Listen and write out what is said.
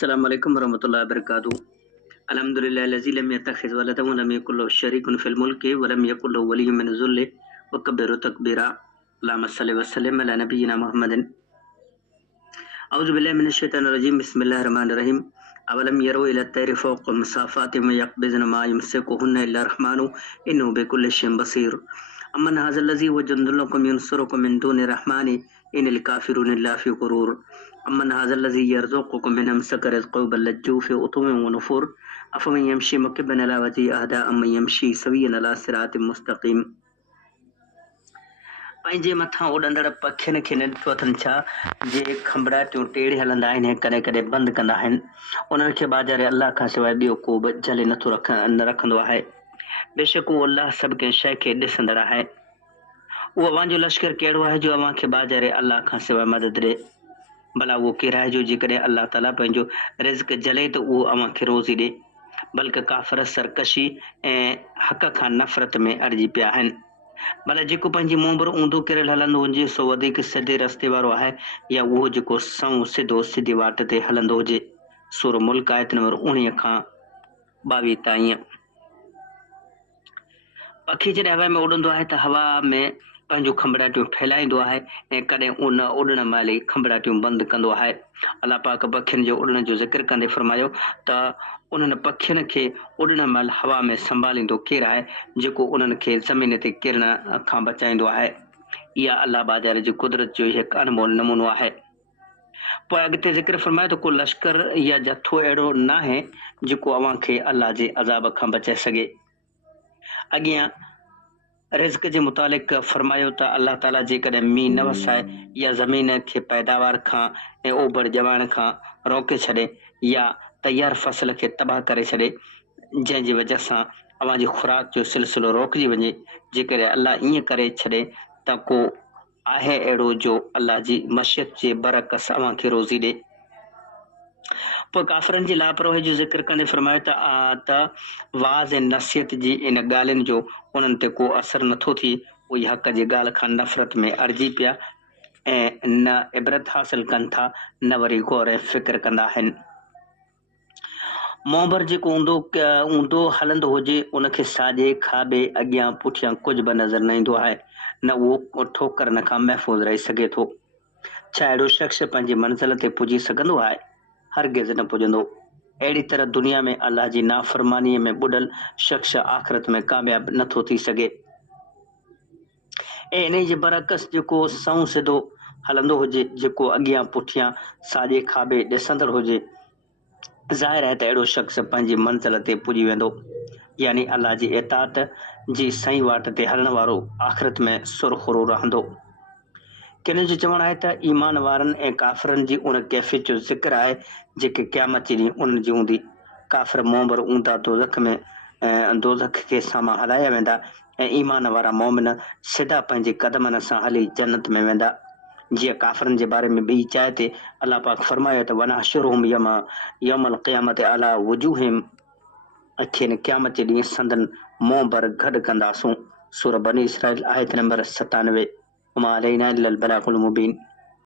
अस्सलाम वालेकुम वरहमतुल्लाहि वबरकातुहू। अल्हम्दुलिल्लाह लज़ी लम यत्तखिज़ वलदन व लम यकुल लहु शरीकुन फिल मुल्कि व लम यकुल लहु वलिय्युम मिन ज़ुल्लि व कब्बिरहु तकबीरा। अल्लाहुम्मा सल्लि व सल्लिम अला नबिय्यिना मुहम्मदिन। अऊज़ु बिल्लाहि मिनश शैतानिर रजीम। बिस्मिल्लाहिर रहमानिर रहीम। अवलम यरौ इला तैरि फ़ौक़हुम साफ़ातिन व यक़बिज़न मा युमसिकुहुन्ना इल्ला रहमानु इन्नहु बिकुल्लि शैइन बसीर। अम्मन हाज़ा लज़ी हुवा जुन्दुन लकुम यंसुरुकुम मिन दूनि रहमानि इनिल काफ़िरूना इल्ला फ़ी ग़ुरूर। अम्मन हाज़ा लज़ी यरज़ुक़ुकुम मिन अमसक रिज़्क़हु बल लज्जू फ़ी उतुव्विन व नुफ़ूर। अफ़मन यमशी मुकिब्बन अला वजहिही अहदा अम्मन यमशी सविय्यन अला सिरातिन मुस्तक़ीम। पंहिंजे मथां उॾंदड़ पखियुनि खे ॾिठो अथनि छा जे खंभड़ाटियूं टेड़े हलंदा आहिनि ऐं कॾहिं कॾहिं बंदि कंदा आहिनि। उन्हनि खे बाज़ारे अलाह खां सवाइ ॿियो को बि झले नथो न रखंदो आहे। बेशक उहो अलाह सभु कंहिं शइ खे ॾिसंदड़ आहे। उहो अव्हांजो लश्कर कहिड़ो आहे जो अव्हां खे बाज़ारे अलाह खां सवाइ मदद ॾे। भला उहो केरु आहे जो जेकॾहिं अलाह ताला पंहिंजो रिज़्क़ जले त उहो अव्हां खे रोज़ी ॾे। बल्कि काफ़िर सरकशी ऐं हक़ खां नफ़रत में अड़िजी पिया आहिनि। भला जेको पंहिंजी मोंबर ऊंधो किरियल हलंदो हुजे सो वधीक सिधे रस्ते वारो आहे या उहो जेको सऊं सिधो सिधी वाट ते हलंदो हुजे। सूर मुल्क आयत नंबर 19 खां 22 ताईं। पखी जॾहिं हवा में उॾंदो आहे त हवा में पंहिंजो खंभड़ाटियूं फैलाईंदो आहे ऐं कॾहिं उन उॾण महिल ई खंभड़ाटियूं बंदि कंदो आहे। अलाह पाक पखियुनि जे उॾण जो ज़िक्र कंदे फरमायो त उन्हनि पखियुनि खे उॾण महिल हवा में संभालींदो केरु आहे जेको उन्हनि खे ज़मीन ते किरण खां बचाईंदो आहे। इहा अलाह बाज़ार जी कुदरत जो हिकु अनमोल नमूनो आहे। पोइ अॻिते ज़िक्र फरमायो त को लश्कर या जथो अहिड़ो न आहे जेको अव्हां खे अलाह जे अज़ाब खां बचाए सघे। अॻियां रिज़्क़ जे मुतालिक़ फरमायो त अलाह ताला जेकॾहिं मींहुं न वसाए या ज़मीन खे पैदावार खां ऐं ओभर ॼमाइण खां रोके छॾे या तयारु फसल खे तबाह करे छॾे जंहिंजी वजह सां अव्हां जी खुराक जो सिलसिलो रोकिजी वञे। जेकॾहिं अलाह ईअं करे छॾे त को आहे अहिड़ो जो अलाह जी मशियत जे बरकस अव्हां खे रोज़ी ॾे। पोइ काफ़िरनि जी लापरवाही जो ज़िक्र कंदे फरमायो त वाज़ ऐं नसीहत जी इन ॻाल्हियुनि जो उन्हनि ते को असरु नथो थिए। उहे हक़ जी ॻाल्हि खां नफ़रत में अड़िजी पिया ऐं न इबरत हासिल कनि था न वरी गौर ऐं फ़िक्र कंदा आहिनि। मोंबर जेको ऊंधो हलंदो हुजे उनखे साॼे खाॿे अॻियां पुठियां कुझु बि नज़र न ईंदो आहे। न उहो ठोकर खां महफ़ूज़ रही सघे थो। छा अहिड़ो शख़्स पंहिंजी मंज़िल ते पुॼी सघंदो आहे? हरगिज़ न पुॼंदो। अहिड़ी तरह दुनिया में अलाह जी नाफ़रमानीअ में ॿुॾल शख़्स आख़िरत में कामयाब नथो थी सघे। ऐं इन जे बरअक्स जेको सऊं सिधो हलंदो हुजे जेको अॻियां पुठियां साॼे खाॿे ॾिसंदड़ हुजे ज़ाहिर आहे त अहिड़ो शख़्स पंहिंजी मंज़िल ते पुॼी वेंदो। यानी अलाह जी इताअत जी सही वाट ते हलण वारो आख़िरत में सुरख़ुरू रहंदो। किन जो चवणु आहे त ईमान वारनि ऐं काफ़िरनि जी उन कैफ़ियत जो ज़िक्र आहे जेके क़यामत जे ॾींहुं उन्हनि जी हूंदी। काफ़िर मोंबर ऊंधा दोज़ख खे साम्हूं हलाया वेंदा ऐं ईमान वारा मोमिन सिधा पंहिंजे क़दमनि सां हली जन्नत में वेंदा। जीअं काफ़िरनि जे बारे में ॿी चाहे ते अलाह पाक फरमायो त वनहशुरुहुम यौमल क़ियामत अला वुजूहिहिम खेनि क़यामत जे ॾींहुं संदन मोंबर गॾु कंदासूं। सूरह बनी इसराइल आयत नंबर 97। वमा अलैना इल्लल बलागुल मुबीन।